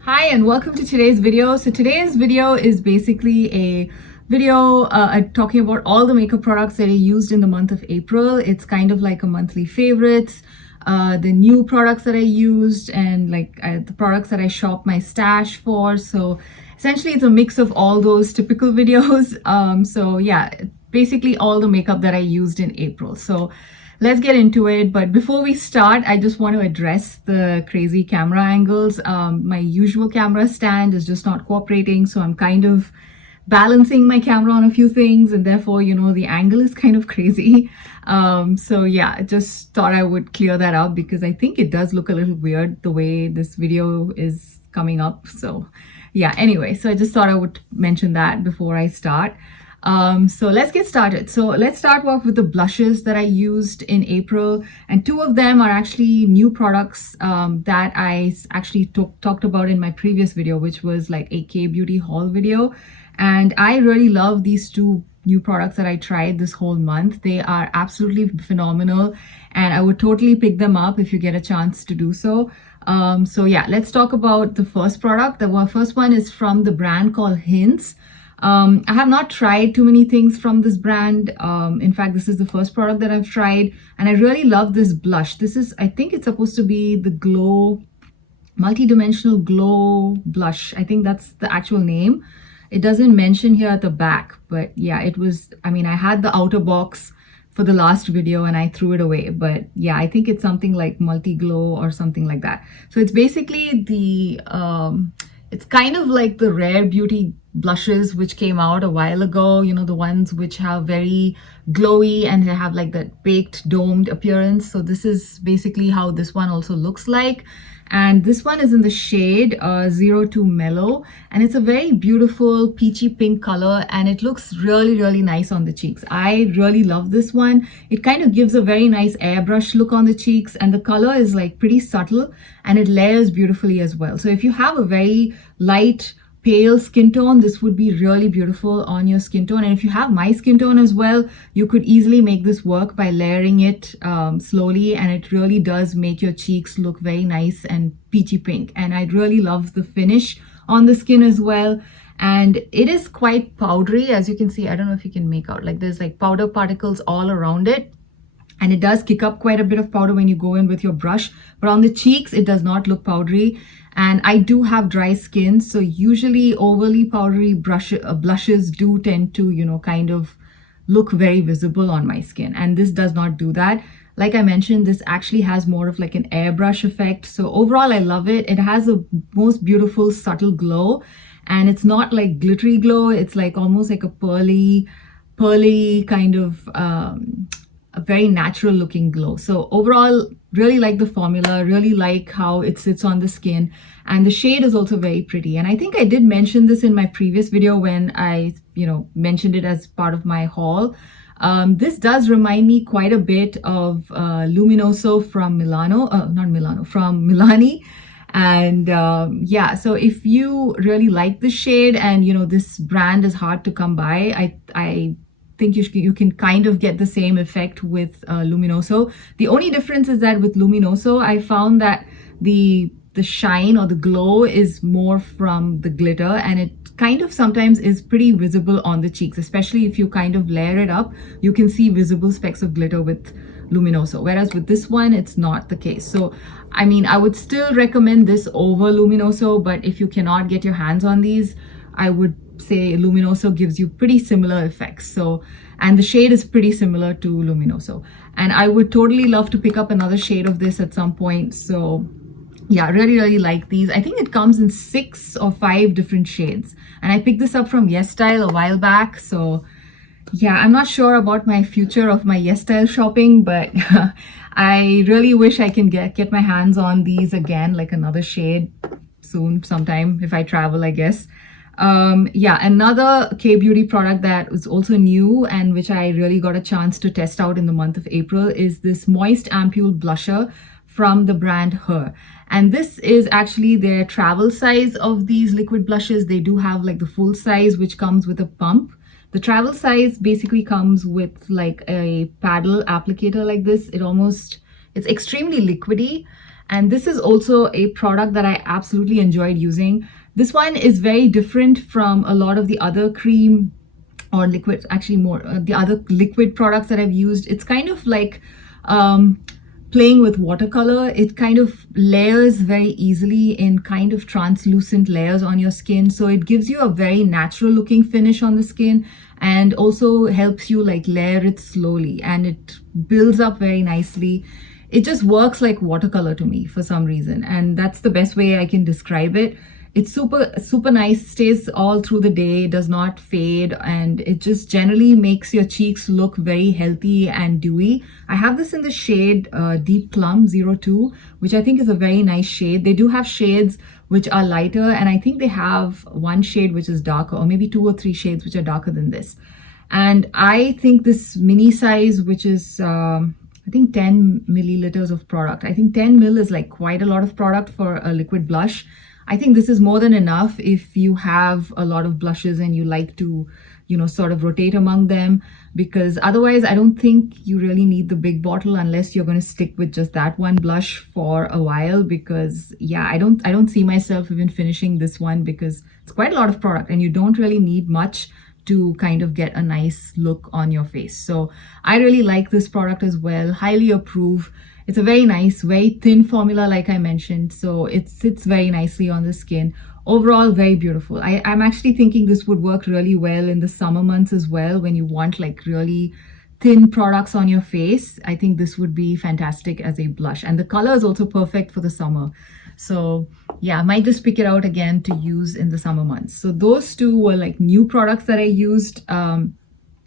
Hi and welcome to today's video. So today's video is basically a video talking about all the makeup products that I used in the month of April. It's kind of like a monthly favorites, the new products that I used, and the products that I shop my stash for. So essentially it's a mix of all those typical videos. So yeah, basically all the makeup that I used in April. So let's get into it. But before we start, I just want to address the crazy camera angles. My usual camera stand is just not cooperating, so I'm kind of balancing my camera on a few things, and therefore, the angle is kind of crazy. So yeah, I just thought I would clear that up because I think it does look a little weird the way this video is coming up. So yeah, anyway, so I just thought I would mention that before I start. So let's get started. So let's start off with the blushes that I used in April, and two of them are actually new products that I actually talked about in my previous video, which was like a K-beauty haul video. And I really love these two new products that I tried this whole month. They are absolutely phenomenal, and I would totally pick them up if you get a chance to do so. So yeah, let's talk about the first product. The first one is from the brand called Hints. I have not tried too many things from this brand. In fact, this is the first product that I've tried, and I really love this blush. This is, I think it's supposed to be the Glow, multi-dimensional glow blush. I think that's the actual name. It doesn't mention here at the back, but yeah, it was, I mean, I had the outer box for the last video and I threw it away, but yeah, I think it's something like multi-glow or something like that. So it's basically it's kind of like the Rare Beauty blushes which came out a while ago, the ones which have very glowy and they have like that baked domed appearance. So this is basically how this one also looks like. And this one is in the shade 02 Mellow, and it's a very beautiful peachy pink color, and it looks really, really nice on the cheeks. I really love this one. It kind of gives a very nice airbrush look on the cheeks, and the color is like pretty subtle and it layers beautifully as well. So if you have a very light pale skin tone, this would be really beautiful on your skin tone. And if you have my skin tone as well, you could easily make this work by layering it slowly, and it really does make your cheeks look very nice and peachy pink. And I really love the finish on the skin as well. And it is quite powdery, as you can see. I don't know if you can make out, like there's like powder particles all around it. And it does kick up quite a bit of powder when you go in with your brush, but on the cheeks, it does not look powdery. And I do have dry skin, so usually overly powdery blushes do tend to, kind of look very visible on my skin. And this does not do that. Like I mentioned, this actually has more of like an airbrush effect. So overall, I love it. It has a most beautiful subtle glow, and it's not like glittery glow. It's like almost like a pearly kind of a very natural looking glow. So overall, really like the formula, really like how it sits on the skin, and the shade is also very pretty. And I think I did mention this in my previous video when I mentioned it as part of my haul. This does remind me quite a bit of Luminoso from from Milani. And yeah, so if you really like the shade, and this brand is hard to come by, I think you can kind of get the same effect with Luminoso. The only difference is that with Luminoso, I found that the shine or the glow is more from the glitter, and it kind of sometimes is pretty visible on the cheeks, especially if you kind of layer it up. You can see visible specks of glitter with Luminoso, whereas with this one, it's not the case. So I mean, I would still recommend this over Luminoso, but if you cannot get your hands on these, I would say Luminoso gives you pretty similar effects. So, and the shade is pretty similar to Luminoso, and I would totally love to pick up another shade of this at some point. So yeah, really, really like these. I think it comes in 6 or 5 different shades, and I picked this up from YesStyle a while back. So yeah, I'm not sure about my future of my YesStyle shopping, but I really wish I can get my hands on these again, like another shade soon, sometime if I travel, I guess. Yeah, another K-beauty product that was also new and which I really got a chance to test out in the month of April is this Moist Ampule Blusher from the brand Her. And this is actually their travel size of these liquid blushes. They do have like the full size, which comes with a pump. The travel size basically comes with like a paddle applicator like this. It's extremely liquidy, And this is also a product that I absolutely enjoyed using. This one is very different from a lot of the other cream or liquid, actually more the other liquid products that I've used. It's kind of like playing with watercolor. It kind of layers very easily in kind of translucent layers on your skin. So it gives you a very natural looking finish on the skin, and also helps you like layer it slowly, and it builds up very nicely. It just works like watercolor to me for some reason, and that's the best way I can describe it. It's super nice, stays all through the day, does not fade, and it just generally makes your cheeks look very healthy and dewy. I have this in the shade Deep Plum 02, which I think is a very nice shade. They do have shades which are lighter, and I think they have one shade which is darker, or maybe 2 or 3 shades which are darker than this. And I think this mini size, which is I think 10 milliliters of product. I think 10 mil is like quite a lot of product for a liquid blush. I think this is more than enough if you have a lot of blushes and you like to, sort of rotate among them, because otherwise I don't think you really need the big bottle unless you're going to stick with just that one blush for a while. Because yeah, I don't see myself even finishing this one, because it's quite a lot of product and you don't really need much to kind of get a nice look on your face. So I really like this product as well, highly approve. It's a very nice, very thin formula, like I mentioned, so it sits very nicely on the skin. Overall, very beautiful. I'm actually thinking this would work really well in the summer months as well, when you want like really thin products on your face. I think this would be fantastic as a blush, and the color is also perfect for the summer. So yeah, I might just pick it out again to use in the summer months. So those two were like new products that I used.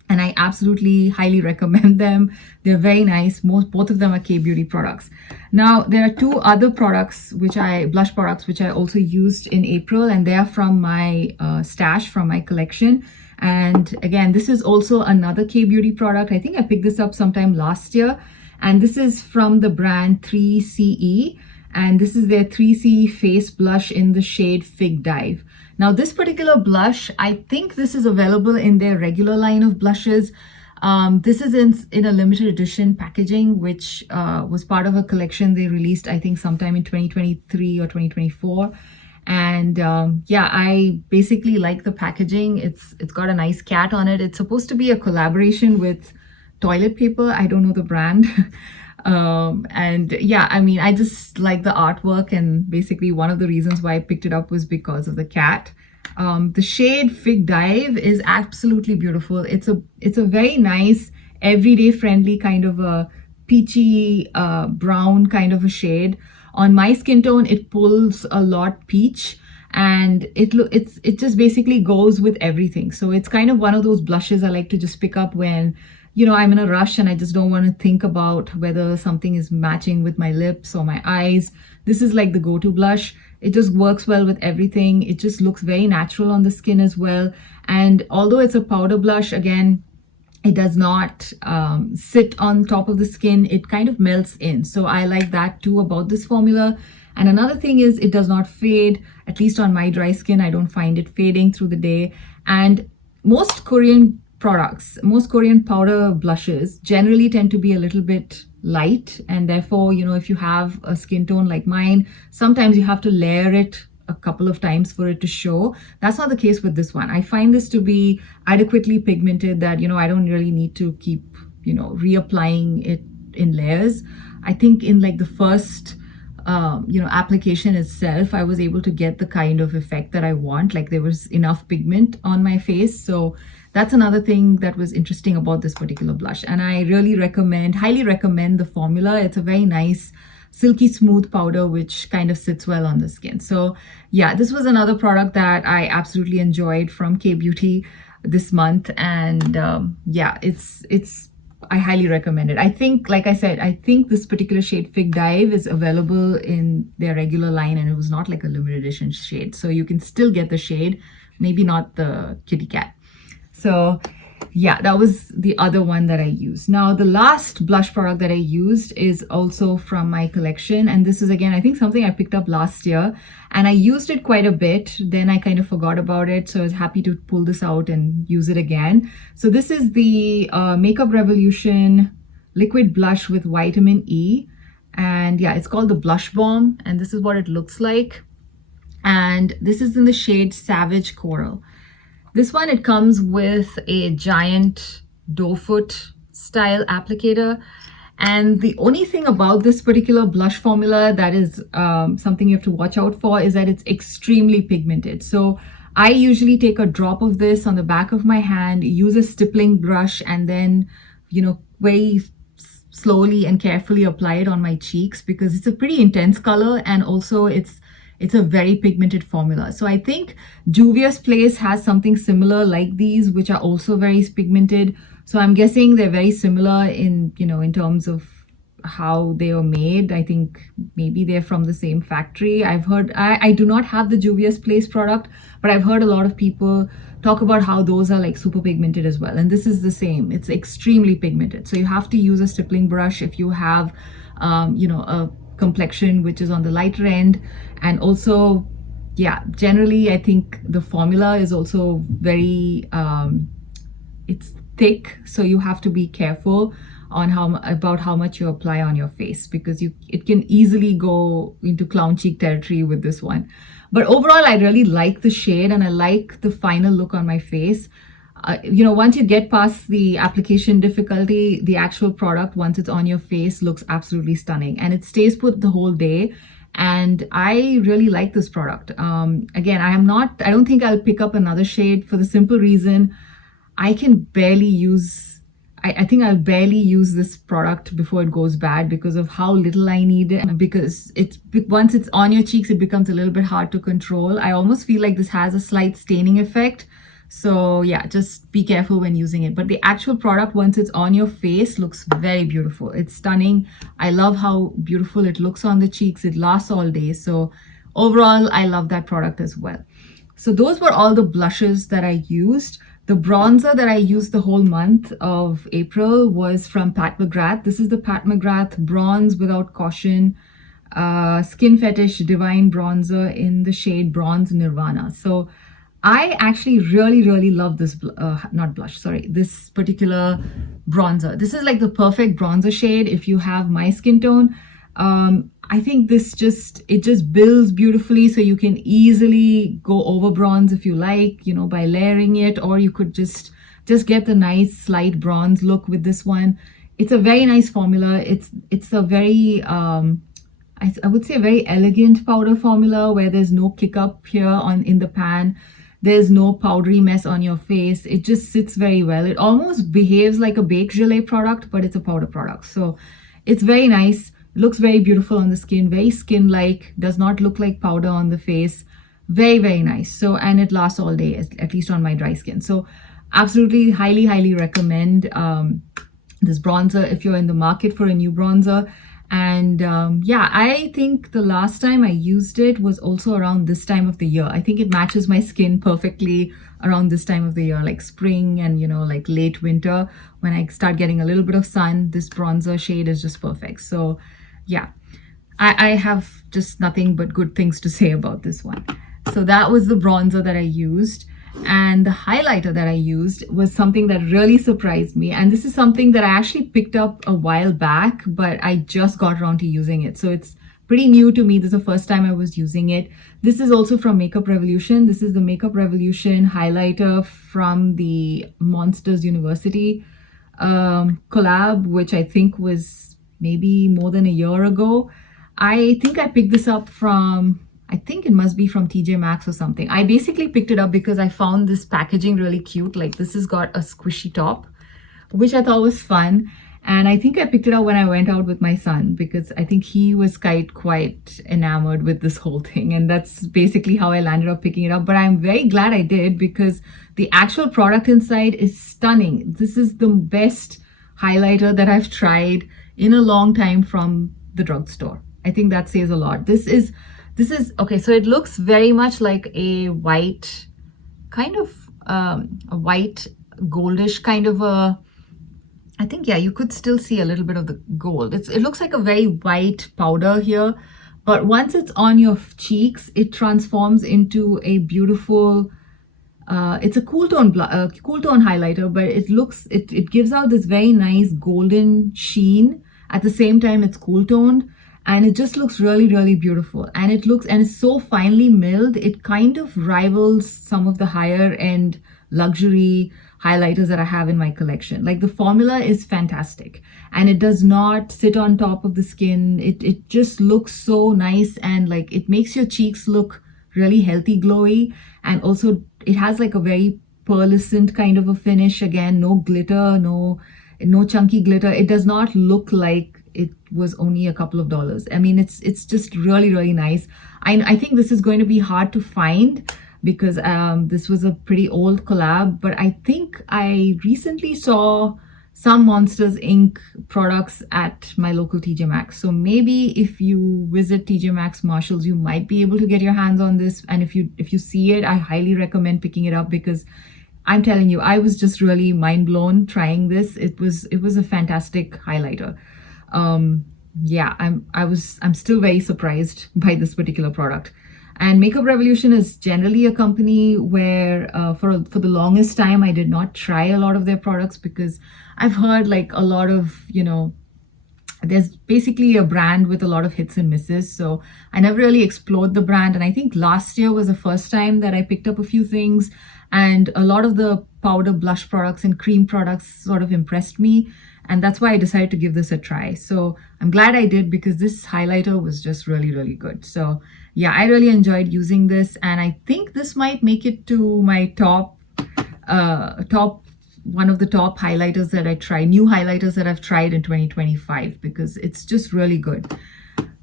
And I absolutely highly recommend them. They're very nice. Both of them are K-Beauty products. Now, there are 2 other products, blush products, which I also used in April, and they are from my stash, from my collection. And again, this is also another K-Beauty product. I think I picked this up sometime last year. And this is from the brand 3CE. And this is their 3C face blush in the shade Fig Dive. Now, this particular blush, I think this is available in their regular line of blushes. This is in a limited edition packaging, which was part of a collection they released, I think, sometime in 2023 or 2024. And yeah, I basically like the packaging. It's got a nice cat on it. It's supposed to be a collaboration with toilet paper. I don't know the brand. And yeah, I mean, I just like the artwork, and basically one of the reasons why I picked it up was because of the cat. The shade Fig Dive is absolutely beautiful. It's a very nice, everyday friendly kind of a peachy brown kind of a shade. On my skin tone, it pulls a lot peach, and it just basically goes with everything. So it's kind of one of those blushes I like to just pick up when I'm in a rush and I just don't want to think about whether something is matching with my lips or my eyes. This is like the go-to blush. It just works well with everything. It just looks very natural on the skin as well. And although it's a powder blush, again, it does not sit on top of the skin. It kind of melts in. So I like that too about this formula. And another thing is it does not fade. At least on my dry skin, I don't find it fading through the day. And most Korean powder blushes generally tend to be a little bit light, and therefore, if you have a skin tone like mine, sometimes you have to layer it a couple of times for it to show. That's not the case with this one. I find this to be adequately pigmented that, I don't really need to keep, reapplying it in layers. I think in like the first application itself, I was able to get the kind of effect that I want. Like there was enough pigment on my face. So that's another thing that was interesting about this particular blush. And I really highly recommend the formula. It's a very nice, silky smooth powder, which kind of sits well on the skin. So yeah, this was another product that I absolutely enjoyed from K-Beauty this month. And yeah, I highly recommend it. I think, like I said, I think this particular shade Fig Dive is available in their regular line, and it was not like a limited edition shade. So you can still get the shade, maybe not the kitty cat. So yeah, that was the other one that I used. Now, the last blush product that I used is also from my collection. And this is, again, I think something I picked up last year. And I used it quite a bit. Then I kind of forgot about it. So I was happy to pull this out and use it again. So this is the Makeup Revolution Liquid Blush with Vitamin E. And yeah, it's called the Blush Bomb, and this is what it looks like. And this is in the shade Savage Coral. This one, it comes with a giant doe foot style applicator. And the only thing about this particular blush formula that is something you have to watch out for is that it's extremely pigmented. So I usually take a drop of this on the back of my hand, use a stippling brush, and then, very slowly and carefully apply it on my cheeks, because it's a pretty intense color, and also it's a very pigmented formula. So I think Juvia's Place has something similar like these, which are also very pigmented. So I'm guessing they're very similar in terms of how they are made. I think maybe they're from the same factory. I've heard, I do not have the Juvia's Place product, but I've heard a lot of people talk about how those are like super pigmented as well. And this is the same. It's extremely pigmented. So you have to use a stippling brush if you have, a complexion which is on the lighter end. And also, yeah, generally, I think the formula is also very, it's thick. So you have to be careful on how much you apply on your face, because it can easily go into clown cheek territory with this one. But overall, I really like the shade, and I like the final look on my face. Once you get past the application difficulty, the actual product, once it's on your face, looks absolutely stunning, and it stays put the whole day. And I really like this product. Again, I don't think I'll pick up another shade, for the simple reason I think I'll barely use this product before it goes bad, because of how little I need it. Because once it's on your cheeks, it becomes a little bit hard to control. I almost feel like this has a slight staining effect. So yeah, just be careful when using it. But the actual product, once it's on your face, looks very beautiful. It's stunning. I love how beautiful it looks on the cheeks. It lasts all day. So overall, I love that product as well. So those were all the blushes that I used. The bronzer that I used the whole month of April was from Pat McGrath. This is the Pat McGrath Bronze Without Caution Skin Fetish Divine Bronzer in the shade Bronze Nirvana. So I actually really, really love this, this particular bronzer. This is like the perfect bronzer shade if you have my skin tone. I think it just builds beautifully, so you can easily go over bronze if you like, by layering it, or you could just get the nice slight bronze look with this one. It's a very nice formula. It's a very, I would say a very elegant powder formula, where there's no kick up here in the pan. There's no powdery mess on your face. It just sits very well. It almost behaves like a baked gelée product, but it's a powder product. So it's very nice. Looks very beautiful on the skin, very skin-like, does not look like powder on the face. Very, very nice. So, and it lasts all day, at least on my dry skin. So absolutely, highly, highly recommend this bronzer if you're in the market for a new bronzer. And yeah, I think the last time I used it was also around this time of the year. I think it matches my skin perfectly around this time of the year, like spring and, like late winter. When I start getting a little bit of sun, this bronzer shade is just perfect. So yeah, I have just nothing but good things to say about this one. So that was the bronzer that I used. And the highlighter that I used was something that really surprised me. And this is something that I actually picked up a while back, but I just got around to using it. So it's pretty new to me. This is the first time I was using it. This is also from Makeup Revolution. This is the Makeup Revolution highlighter from the Monsters University collab, which I think was maybe more than a year ago. I think I picked this up from, I think it must be from TJ Maxx or something. I basically picked it up because I found this packaging really cute. Like, this has got a squishy top, which I thought was fun. And I think I picked it up when I went out with my son, because I think he was quite enamored with this whole thing. And that's basically how I landed up picking it up. But I'm very glad I did, because the actual product inside is stunning. This is the best highlighter that I've tried in a long time from the drugstore. I think that says a lot. This is okay. So it looks very much like a white, kind of a white goldish kind of a, I think, yeah, you could still see a little bit of the gold. It looks like a very white powder here, but once it's on your cheeks, it transforms into a beautiful, it's a cool tone highlighter, but it gives out this very nice golden sheen. At the same time, it's cool toned. and it just looks really, really beautiful. And it's so finely milled, it kind of rivals some of the higher end luxury highlighters that I have in my collection. Like, the formula is fantastic, and it does not sit on top of the skin. It just looks so nice, and like it makes your cheeks look really healthy, glowy. And also it has like a very pearlescent kind of a finish. Again, no glitter, no chunky glitter. It does not look like it was only a couple of dollars. I mean, it's just really, really nice. I think this is going to be hard to find because this was a pretty old collab, but I think I recently saw some Monsters Inc. products at my local TJ Maxx. So maybe if you visit TJ Maxx Marshalls, you might be able to get your hands on this. And if you see it, I highly recommend picking it up, because I'm telling you, I was just really mind blown trying this. It was a fantastic highlighter. Yeah, I'm still very surprised by this particular product. And Makeup Revolution is generally a company where for the longest time I did not try a lot of their products, because I've heard like a lot of, there's basically a brand with a lot of hits and misses. So I never really explored the brand. And I think last year was the first time that I picked up a few things, and a lot of the powder blush products and cream products sort of impressed me. And that's why I decided to give this a try. So I'm glad I did, because this highlighter was just really, really good. So yeah, I really enjoyed using this. And I think this might make it to my one of the top highlighters that I try, new highlighters that I've tried in 2025, because it's just really good.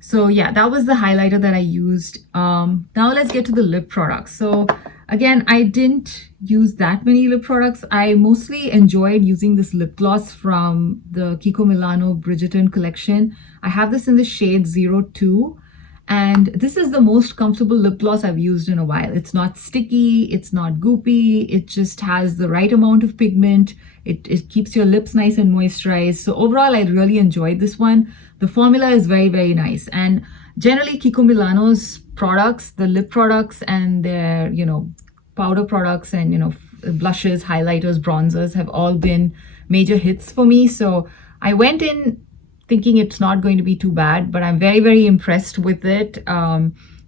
So yeah, that was the highlighter that I used. Now let's get to the lip products. So again, I didn't use that many lip products. I mostly enjoyed using this lip gloss from the Kiko Milano Bridgerton collection. I have this in the shade 02. And this is the most comfortable lip gloss I've used in a while. It's not sticky, it's not goopy, it just has the right amount of pigment. It keeps your lips nice and moisturized. So overall, I really enjoyed this one. The formula is very, very nice. And generally, Kiko Milano's products, the lip products and their, powder products and, blushes, highlighters, bronzers have all been major hits for me. So I went in thinking it's not going to be too bad, but I'm very, very impressed with it.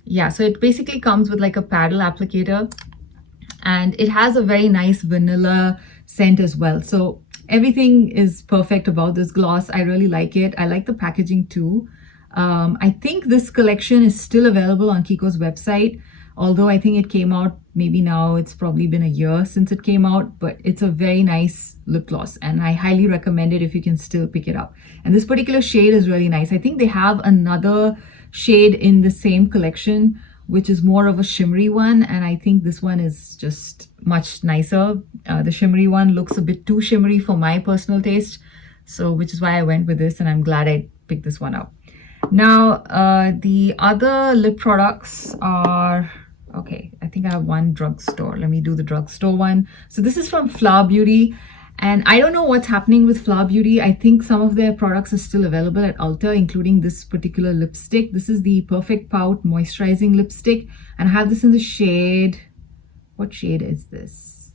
Yeah, so it basically comes with like a paddle applicator, and it has a very nice vanilla scent as well. So everything is perfect about this gloss. I really like it. I like the packaging too. I think this collection is still available on Kiko's website, although I think it came out, maybe now it's probably been a year since it came out, but it's a very nice lip gloss and I highly recommend it if you can still pick it up. And this particular shade is really nice. I think they have another shade in the same collection, which is more of a shimmery one, and I think this one is just much nicer. The shimmery one looks a bit too shimmery for my personal taste, so which is why I went with this, and I'm glad I picked this one up. Now, the other lip products are, okay, I think I have one drugstore. Let me do the drugstore one. So this is from Flower Beauty, and I don't know what's happening with Flower Beauty. I think some of their products are still available at Ulta, including this particular lipstick. This is the Perfect Pout Moisturizing Lipstick, and I have this in the shade, what shade is this?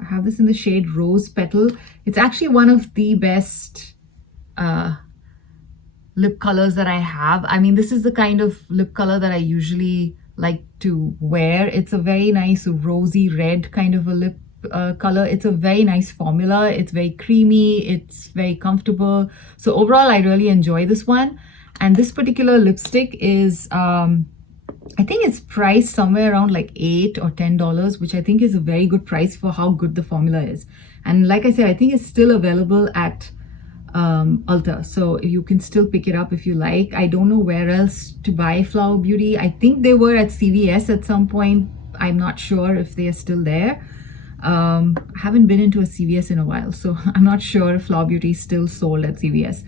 I have this in the shade Rose Petal. It's actually one of the best lip colors that I have. I mean, this is the kind of lip color that I usually like to wear. It's a very nice rosy red kind of a lip color. It's a very nice formula. It's very creamy. It's very comfortable. So overall, I really enjoy this one. And this particular lipstick is, I think it's priced somewhere around like $8 or $10, which I think is a very good price for how good the formula is. And like I said, I think it's still available at Ulta, so you can still pick it up if you like. I don't know where else to buy Flower Beauty. I think they were at CVS at some point. I'm not sure if they are still there. I haven't been into a CVS in a while, so I'm not sure if Flower Beauty is still sold at CVS.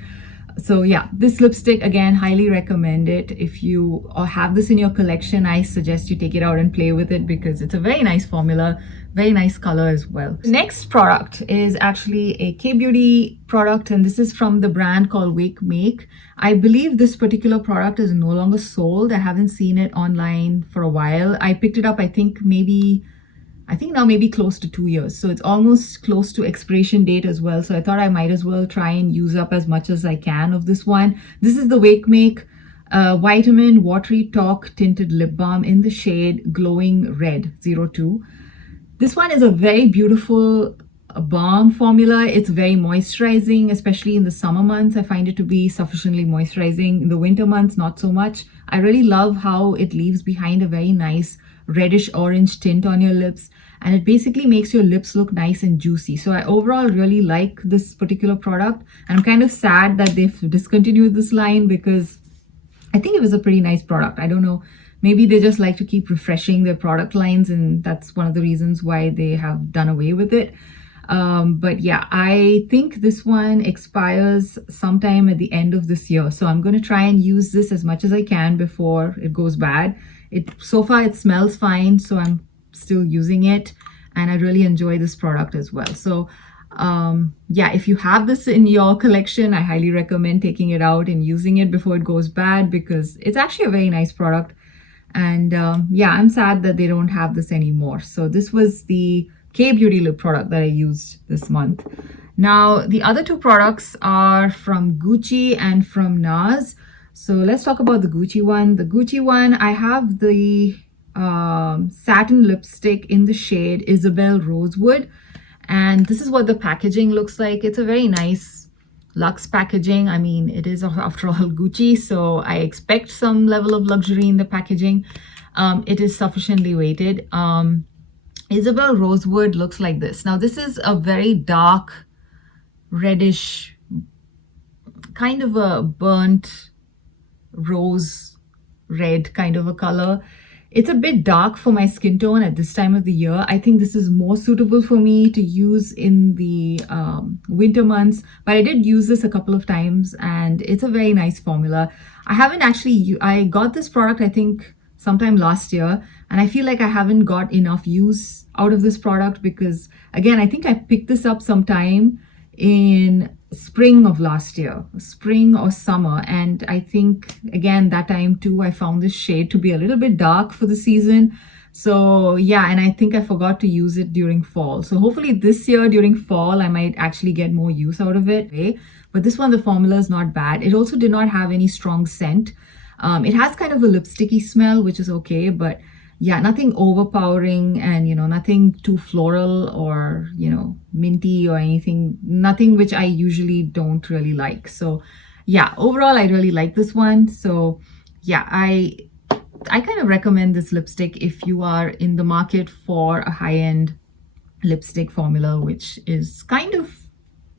So yeah, this lipstick, again, highly recommend it. If you have this in your collection, I suggest you take it out and play with it because it's a very nice formula, very nice color as well. The next product is actually a K-Beauty product, and this is from the brand called Wake Make. I believe this particular product is no longer sold. I haven't seen it online for a while. I picked it up, I think now maybe close to 2 years. So it's almost close to expiration date as well. So I thought I might as well try and use up as much as I can of this one. This is the Wake Make Vitamin Watery Talk Tinted Lip Balm in the shade Glowing Red 02. This one is a very beautiful balm formula. It's very moisturizing, especially in the summer months. I find it to be sufficiently moisturizing. In the winter months, not so much. I really love how it leaves behind a very nice reddish orange tint on your lips, and it basically makes your lips look nice and juicy. So I overall really like this particular product, and I'm kind of sad that they've discontinued this line because I think it was a pretty nice product. I don't know, maybe they just like to keep refreshing their product lines, and that's one of the reasons why they have done away with it. But yeah, I think this one expires sometime at the end of this year. So I'm going to try and use this as much as I can before it goes bad. So far it smells fine, so I'm still using it, and I really enjoy this product as well. So yeah, if you have this in your collection, I highly recommend taking it out and using it before it goes bad, because it's actually a very nice product. And yeah, I'm sad that they don't have this anymore. So this was the K-Beauty lip product that I used this month. Now, the other two products are from Gucci and from NARS. So let's talk about the Gucci one. The Gucci one, I have the satin lipstick in the shade Isabel Rosewood. And this is what the packaging looks like. It's a very nice luxe packaging. I mean, it is after all Gucci, so I expect some level of luxury in the packaging. It is sufficiently weighted. Isabel Rosewood looks like this. Now, this is a very dark, reddish, kind of a burnt rose red kind of a color. It's a bit dark for my skin tone at this time of the year. I think this is more suitable for me to use in the winter months, but I did use this a couple of times, and it's a very nice formula. I got this product, I think, sometime last year, and I feel like I haven't got enough use out of this product because, again, I think I picked this up sometime in spring of last year, spring or summer, and I think again that time too I found this shade to be a little bit dark for the season. So yeah, and I think I forgot to use it during fall. So hopefully this year during fall I might actually get more use out of it. Okay? But this one, the formula is not bad. It also did not have any strong scent. It has kind of a lipsticky smell, which is okay, but yeah, nothing overpowering, and nothing too floral or minty or anything, nothing which I usually don't really like. So yeah, overall I really like this one. So yeah, I kind of recommend this lipstick if you are in the market for a high-end lipstick formula, which is kind of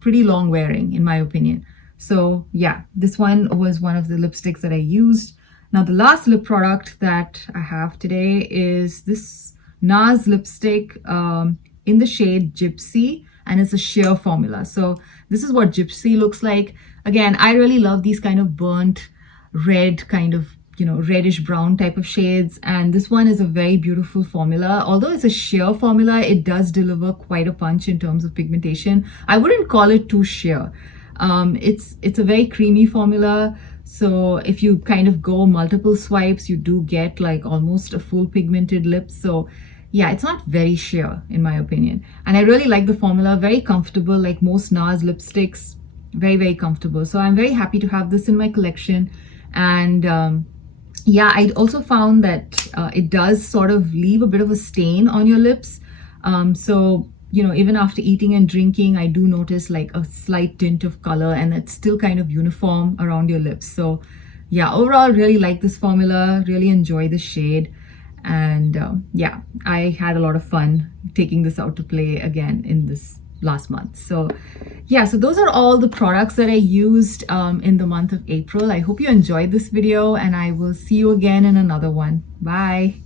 pretty long wearing in my opinion. So yeah, this one was one of the lipsticks that I used. Now, the last lip product that I have today is this NARS lipstick in the shade Gypsy, and it's a sheer formula. So this is what Gypsy looks like. Again, I really love these kind of burnt red, kind of, reddish brown type of shades. And this one is a very beautiful formula. Although it's a sheer formula, it does deliver quite a punch in terms of pigmentation. I wouldn't call it too sheer. It's a very creamy formula. So if you kind of go multiple swipes, you do get like almost a full pigmented lip. So yeah, it's not very sheer in my opinion. And I really like the formula, very comfortable, like most NARS lipsticks, very, very comfortable. So I'm very happy to have this in my collection. And yeah, I also found that it does sort of leave a bit of a stain on your lips. So even after eating and drinking, I do notice like a slight tint of color, and it's still kind of uniform around your lips. So yeah, overall, really like this formula, really enjoy the shade. And yeah, I had a lot of fun taking this out to play again in this last month. So yeah, so those are all the products that I used in the month of April. I hope you enjoyed this video, and I will see you again in another one. Bye.